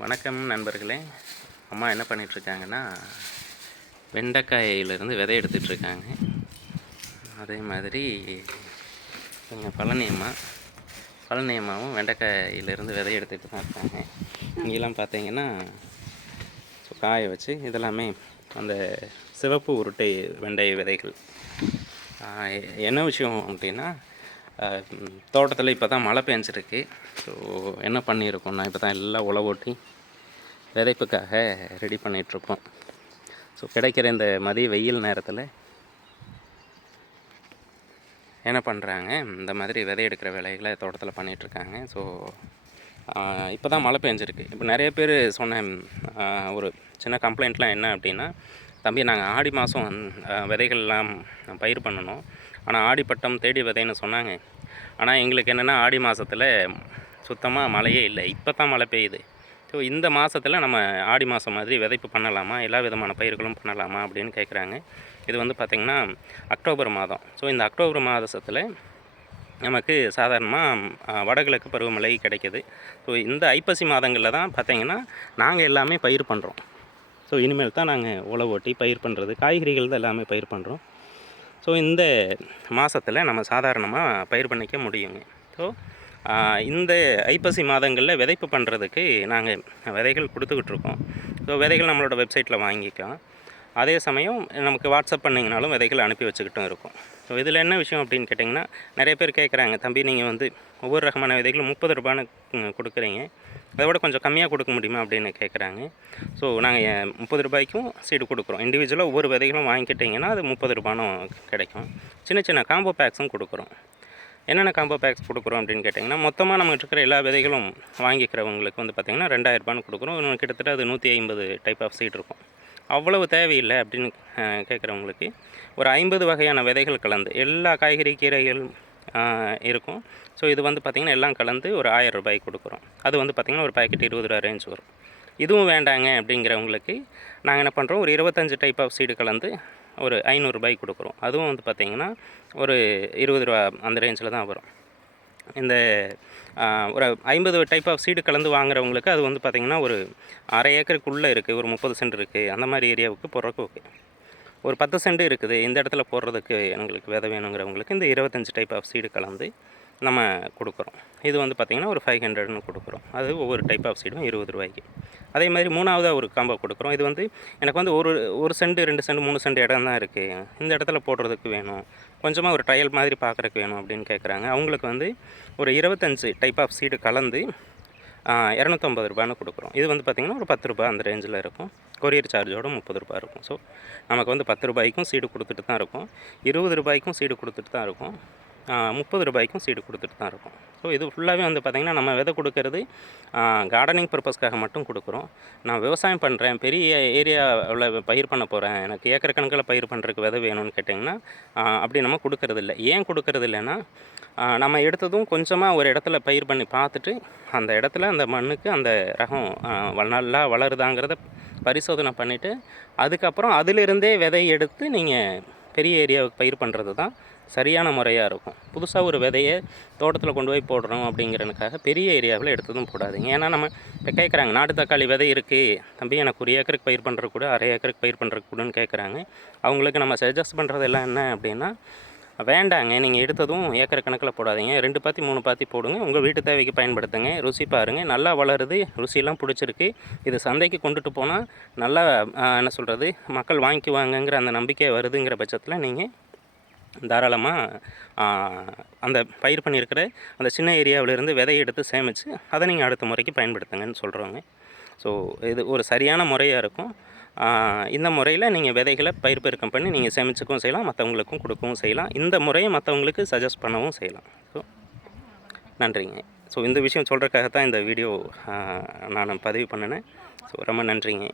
வணக்கம் நண்பர்களே. அம்மா என்ன பண்ணிகிட்ருக்காங்கன்னா வெண்டைக்காயிலிருந்து விதை எடுத்துகிட்ருக்காங்க அதே மாதிரி எங்கள் பழனியம்மா பழனியம்மாவும் வெண்டைக்காயிலிருந்து விதை எடுத்துகிட்டு தான் இருக்காங்க. இங்கெல்லாம் பார்த்தீங்கன்னா காய வச்சு இதெல்லாமே அந்த சிவப்பு உருட்டை வெண்டை விதைகள். என்ன விஷயம் அப்படின்னா தோட்டத்தில் இப்போ தான் மழை பெஞ்சிருக்கு. ஸோ என்ன பண்ணியிருக்கோம்னா இப்போ தான் எல்லாம் உழவோட்டி விதைப்புக்காக ரெடி பண்ணிகிட்ருக்கோம் ஸோ கிடைக்கிற இந்த மதிய வெயில் நேரத்தில் என்ன பண்ணுறாங்க இந்த மாதிரி விதை எடுக்கிற வேலைகளை தோட்டத்தில் பண்ணிகிட்ருக்காங்க ஸோ இப்போ தான் மழை பெஞ்சிருக்கு. இப்போ நிறைய பேர் சொன்ன ஒரு சின்ன கம்ப்ளைண்ட்லாம் என்ன அப்படின்னா தம்பி நாங்கள் ஆடி மாதம் விதைகள்லாம் பயிர் பண்ணணும். ஆனால் ஆடிப்பட்டம் தேடி விதைன்னு சொன்னாங்க. ஆனால் எங்களுக்கு என்னென்னா ஆடி மாதத்தில் சுத்தமாக மழையே இல்லை. இப்போ தான் மழை பெய்யுது. ஸோ இந்த மாதத்தில் நம்ம ஆடி மாதம் மாதிரி விதைப்பு பண்ணலாமா? எல்லா விதமான பயிர்களும் பண்ணலாமா? அப்படின்னு கேட்குறாங்க இது வந்து பார்த்திங்கன்னா அக்டோபர் மாதம். ஸோ இந்த அக்டோபர் மாதத்தில் நமக்கு சாதாரணமாக வடகிழக்கு பருவமழை கிடைக்கிது. ஸோ இந்த ஐப்பசி மாதங்களில் தான் பார்த்தீங்கன்னா நாங்கள் எல்லாமே பயிர் பண்ணுறோம் ஸோ இனிமேல் தான் நாங்கள் உழவு ஓட்டி பயிர் பண்ணுறது காய்கறிகள் தான் எல்லாமே பயிர் பண்ணுறோம் ஸோ இந்த மாதத்தில் நம்ம சாதாரணமாக பயிர் பண்ணிக்க முடியுங்க. ஸோ இந்த ஐப்பசி மாதங்களில் விதைப்பு பண்ணுறதுக்கு நாங்கள் விதைகள் கொடுத்துக்கிட்டு இருக்கோம். ஸோ விதைகள் நம்மளோட வெப்சைட்டில் வாங்கிக்கலாம். அதே சமயம் நமக்கு வாட்ஸ்அப் பண்ணிங்கனாலும் விதைகள் அனுப்பி வச்சுக்கிட்டும் இருக்கும். ஸோ இதில் என்ன விஷயம் அப்படின்னு கேட்டிங்கன்னா நிறைய பேர் கேட்குறாங்க தம்பி நீங்கள் வந்து ஒவ்வொரு ரகமான விதைகளும் முப்பது ரூபான்னு கொடுக்குறீங்க. அதை விட கொஞ்சம் கம்மியாக கொடுக்க முடியுமா? அப்படின்னு கேட்குறாங்க. ஸோ நாங்கள் முப்பது ரூபாய்க்கும் சீடு கொடுக்குறோம். இண்டிவிஜுவலாக ஒவ்வொரு விதைகளும் வாங்கிக்கிட்டிங்கன்னா அது முப்பது ரூபானும் கிடைக்கும். சின்ன சின்ன காம்போ பேக்ஸும் கொடுக்குறோம். என்னென்ன காம்போ பேக்ஸ் கொடுக்குறோம் அப்படின்னு கேட்டிங்கன்னா மொத்தமாக நம்மகிட்ட இருக்கிற எல்லா விதைகளும் வாங்கிக்கிறவங்களுக்கு வந்து பார்த்திங்கன்னா ரெண்டாயிரரூபான்னு கொடுக்குறோம். இன்னும் கிட்டத்தட்ட அது நூற்றி ஐம்பது டைப் ஆஃப் சீட் இருக்கும். அவ்வளவு தேவையில்லை அப்படின்னு கேட்குறவங்களுக்கு ஒரு ஐம்பது வகையான விதைகள் கலந்து எல்லா காய்கறி கீரைகள் இருக்கும். ஸோ இது வந்து பார்த்திங்கன்னா எல்லாம் கலந்து ஒரு ஆயிரம் ரூபாய்க்கு கொடுக்குறோம். அது வந்து பார்த்திங்கன்னா ஒரு பேக்கெட் இருபது ரூபா ரேஞ்ச் வரும். இதுவும் வேண்டாங்க அப்படிங்கிறவங்களுக்கு நாங்கள் என்ன பண்ணுறோம் ஒரு இருபத்தஞ்சு டைப் ஆஃப் சீடு கலந்து ஒரு ஐநூறுரூபாய்க்கு கொடுக்குறோம். அதுவும் வந்து பார்த்திங்கன்னா ஒரு இருபது ரூபா அந்த ரேஞ்சில் தான் வரும். இந்த ஒரு ஐம்பது டைப் ஆஃப் சீடு கலந்து வாங்குறவங்களுக்கு அது வந்து பார்த்திங்கன்னா ஒரு அரை ஏக்கருக்குள்ளே இருக்குது ஒரு முப்பது சென்ட் இருக்குது அந்த மாதிரி ஏரியாவுக்கு போடுறதுக்கு ஓகே ஒரு பத்து சென்ட் இருக்குது. இந்த இடத்துல போடுறதுக்கு எங்களுக்கு விதை வேணுங்கிறவங்களுக்கு இந்த இருபத்தஞ்சி டைப் ஆஃப் சீடு கலந்து நம்ம கொடுக்குறோம். இது வந்து பார்த்திங்கன்னா ஒரு ஃபைவ் ஹண்ட்ரட்னு கொடுக்குறோம். அது ஒவ்வொரு டைப் ஆஃப் சீடும் இருபது ரூபாய்க்கு. அதே மாதிரி மூணாவதாக ஒரு காம்போ கொடுக்குறோம். இது வந்து எனக்கு வந்து ஒரு ஒரு சென்ட் ரெண்டு சென்ட் மூணு சென்ட் இடம் தான் இருக்குது இந்த இடத்துல போடுறதுக்கு வேணும். கொஞ்சமாக ஒரு ட்ரையல் மாதிரி பார்க்குறக்கு வேணும் அப்படின்னு கேட்குறாங்க அவங்களுக்கு வந்து ஒரு இருபத்தஞ்சு டைப் ஆஃப் சீடு கலந்து இரநூத்தம்பது ரூபான்னு கொடுக்குறோம். இது வந்து பார்த்திங்கன்னா ஒரு பத்து ரூபாய் அந்த ரேஞ்சில் இருக்கும். கொரியர் சார்ஜோட முப்பது ரூபாய் இருக்கும். ஸோ நமக்கு வந்து பத்து ரூபாய்க்கும் சீடு கொடுத்துட்டு தான் இருக்கும். இருபது ரூபாய்க்கும் சீடு கொடுத்துட்டு தான் இருக்கும். முப்பது ரூபாய்க்கும் சீடு கொடுத்துட்டு தான் இருக்கும். ஸோ இது ஃபுல்லாகவே வந்து பார்த்திங்கன்னா நம்ம விதை கொடுக்கறது கார்டனிங் பர்பஸ்க்காக மட்டும் கொடுக்குறோம். நான் விவசாயம் பண்ணுறேன் பெரிய ஏரியாவில் பயிர் பண்ண போகிறேன் எனக்கு ஏக்கர் கணக்கில் பயிர் பண்ணுறதுக்கு விதை வேணும்னு கேட்டிங்கன்னா அப்படி நம்ம கொடுக்கறது இல்லை ஏன் கொடுக்கறது இல்லைன்னா நம்ம எடுத்ததும் கொஞ்சமாக ஒரு இடத்துல பயிர் பண்ணி பார்த்துட்டு அந்த இடத்துல அந்த மண்ணுக்கு அந்த ரகம் நல்லா வளருதாங்கிறத பரிசோதனை பண்ணிவிட்டு அதுக்கப்புறம் அதிலிருந்தே விதை எடுத்து நீங்கள் பெரிய ஏரியாவுக்கு பயிர் பண்ணுறது தான் சரியான முறையாக இருக்கும். புதுசாக ஒரு விதையை தோட்டத்தில் கொண்டு போய் போடுறோம் அப்படிங்கிறதுக்காக பெரிய ஏரியாவில் எடுத்ததும் போடாதீங்க. ஏன்னா நம்ம இப்போ கேட்குறாங்க நாட்டு தக்காளி விதை இருக்குது தம்பி எனக்கு ஒரு ஏக்கருக்கு பயிர் பண்ணுறது கூட அரை ஏக்கருக்கு பயிர் பண்ணுறது கூடன்னு கேட்குறாங்க அவங்களுக்கு நம்ம சஜஸ்ட் பண்ணுறது எல்லாம் என்ன அப்படின்னா வேண்டாங்க. நீங்கள் எடுத்ததும் ஏக்கர் கணக்கில் போடாதீங்க. ரெண்டு பாத்தி மூணு பாத்தி போடுங்க. உங்கள் வீட்டு தேவைக்கு பயன்படுத்துங்க. ருசி பாருங்கள் நல்லா வளருது. ருசியெல்லாம் பிடிச்சிருக்கு. இது சந்தைக்கு கொண்டுட்டு போனால் நல்லா என்ன சொல்கிறது மக்கள் வாங்கிக்குவாங்கங்கிற அந்த நம்பிக்கை வருதுங்கிற பட்சத்தில் நீங்கள் தாராளமாக அந்த பயிர் பண்ணியிருக்கிற அந்த சின்ன ஏரியாவிலேருந்து விதை எடுத்து சேமித்து அதை நீங்கள் அடுத்த முறைக்கு பயன்படுத்துங்கன்னு சொல்கிறோங்க ஸோ இது ஒரு சரியான முறையாக இருக்கும். இந்த முறையில் நீங்கள் விதைகளை பயிர் பெருக்கம் பண்ணி நீங்கள் சேமிச்சுக்கவும் செய்யலாம் மற்றவங்களுக்கும் கொடுக்கவும் செய்யலாம். இந்த முறையை மற்றவங்களுக்கு சஜஸ்ட் பண்ணவும் செய்யலாம். ஸோ நன்றிங்க. ஸோ இந்த விஷயம் சொல்கிறதுக்காக தான் இந்த வீடியோ நான் பதிவு பண்ணினேன். ஸோ ரொம்ப நன்றிங்க.